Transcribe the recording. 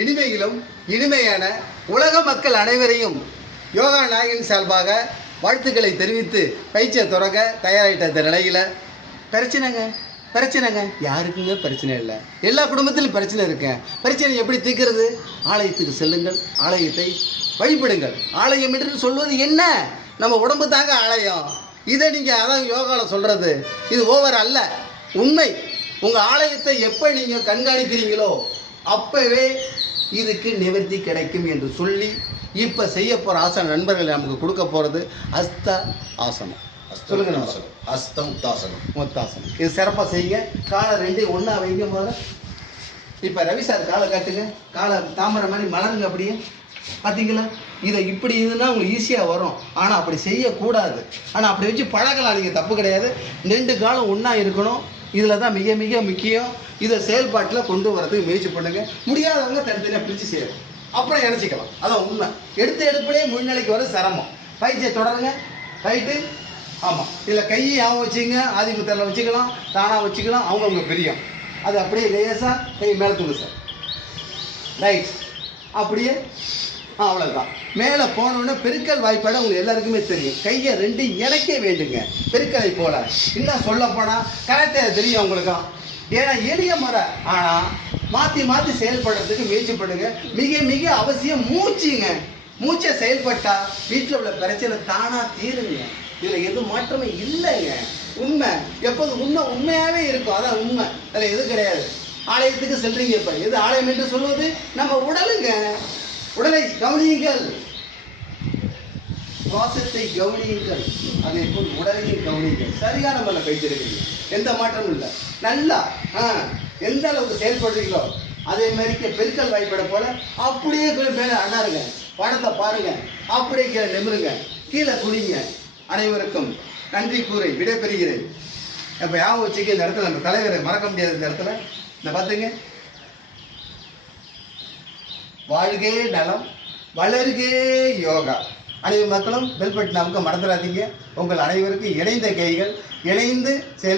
இனிமையிலும் இனிமையான உலக மக்கள் அனைவரையும் யோகா நாயகன் சார்பாக வாழ்த்துக்களை தெரிவித்து பயிற்சியை தொடங்க தயாராகிட்ட நிலையில் பிரச்சனைங்க யாருக்குங்க பிரச்சனை இல்லை, எல்லா குடும்பத்திலும் பிரச்சனை இருக்கு. பிரச்சனை எப்படி தீர்க்கிறது? ஆலயத்துக்கு செல்லுங்கள், ஆலயத்தை வழிபடுங்கள். ஆலயம் என்று சொல்வது என்ன? நம்ம உடம்பு தாங்க ஆலயம். இதை நீங்கள் அதான் யோகாவில் சொல்கிறது இது ஓவர் அல்ல, உண்மை. உங்கள் ஆலயத்தை எப்போ நீங்கள் கண்காணிக்கிறீங்களோ அப்போவே இதுக்கு நிவர்த்தி கிடைக்கும் என்று சொல்லி இப்போ செய்ய போகிற ஆசனம் நண்பர்கள் நமக்கு கொடுக்க போகிறது அஸ்த ஆசனம். சொல்லுங்க ஆசனம். அஸ்த முத்தாசனம். முத்தாசனம் இது சிறப்பாக செய்யுங்க. காலை ரெண்டையும் ஒன்றா வைங்க போல. இப்போ ரவி சார் காலை காட்டுங்க, காலை தாமரை மாதிரி மலருங்க. அப்படியே பார்த்தீங்களா? இதை இப்படி இதுன்னா உங்களுக்கு ஈஸியாக வரும், ஆனால் அப்படி செய்யக்கூடாது. ஆனால் அப்படி வச்சு பழகலாம், நீங்கள் தப்பு கிடையாது. 2 காலம் ஒன்றா இருக்கணும். இதில் தான் மிக மிக முக்கியம். இதை செயல்பாட்டில் கொண்டு வரதுக்கு முயற்சி பண்ணுங்க. முடியாதவங்க தனித்தனியாக பிரித்து செய்யணும், அப்புறம் இணைச்சிக்கலாம். அதான் உண்மை. எடுப்பிலே முன்னிலைக்கு வர சிரமம். பயிற்சியை தொடருங்க. ரைட்டு. ஆமாம், இதில் கையை யாவும் வச்சுங்க, ஆதிபத்தியில் வச்சுக்கலாம், தானாக வச்சுக்கலாம், அவங்கவுங்க பிரியம். அது அப்படியே லேசாக கை மேலே தூங்க சார். ரைட். அப்படியே அவ்வளோதான். மேலே போனோன்னே பெருக்கல் வாய்ப்பாடு உங்களுக்கு எல்லாருக்குமே தெரியும். கையை 2 இணைக்க வேண்டுங்க, பெருக்கலை போல. இன்னும் சொல்ல போனால் கரெக்டாக தெரியும் உங்களுக்கும். ஏன்னா எளிய முறை, ஆனால் மாற்றி செயல்படுறதுக்கு முயற்சி பண்ணுங்க. மிக மிக அவசியம் மூச்சுங்க. மூச்சை செயல்பட்டால் வீட்டில் உள்ள பிரச்சனை தானாக தீருங்க. இதில் எதுவும் மாற்றமே இல்லைங்க. உண்மை எப்போது உண்மையாகவே இருக்கும். அதான் உண்மை, அதில் எதுவும் கிடையாது. ஆலயத்துக்கு செல்றீங்க. இப்போ எது ஆலயம் என்று சொல்வது? நம்ம உடலுங்க. உடலை கவனியுங்கள், சுவாசத்தை கவனியுங்கள், அதே போல் உடலையும் கவனியுங்கள். சரியான முறையில் பயிற்சிருக்கீங்க, எந்த மாற்றமும் இல்லை. நல்லா எந்த அளவுக்கு செயல்படுறீங்களோ அதே மாதிரி பெருக்கல் வாய்ப்பட போல அப்படியே மேலே அண்ணாருங்க. படத்தை பாருங்க, அப்படியே கீழே நிமிருங்க, கீழே குனிங்க. அனைவருக்கும் நன்றி கூறி விடைபெறுகிறேன். இப்போ யாவும் வச்சுக்க, இந்த இடத்துல நம்ம தலைவரை மறக்க முடியாது. இந்த இடத்துல இந்த பார்த்துங்க, வாழ்கே நலம் வளர்கே யோகா. அனைவரு மக்களும் பெல் பட்டன் நமக்கு மறந்துடாதீங்க. உங்கள் அனைவருக்கும் இணைந்த கைகள், இணைந்து செயல்